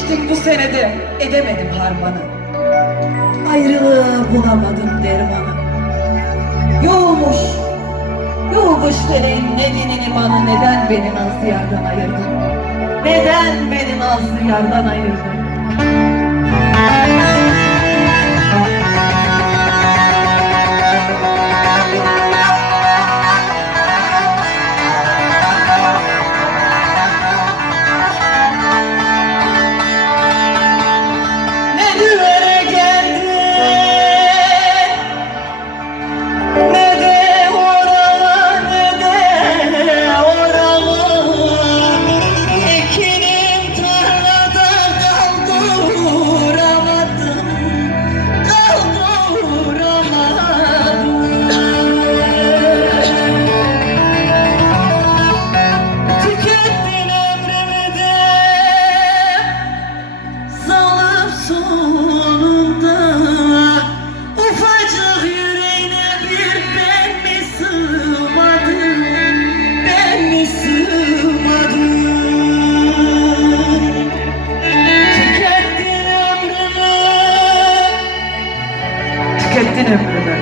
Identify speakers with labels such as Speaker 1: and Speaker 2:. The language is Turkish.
Speaker 1: Biçtim bu senede edemedim harmanı. Ayrılığı bulamadım dermanı. Yoğmuş, yoğmuş feleğin ne dinin imanı neden beni nazlı yardan ayırdın? Neden beni nazlı yardan ayırdın? Bugün ömrünü.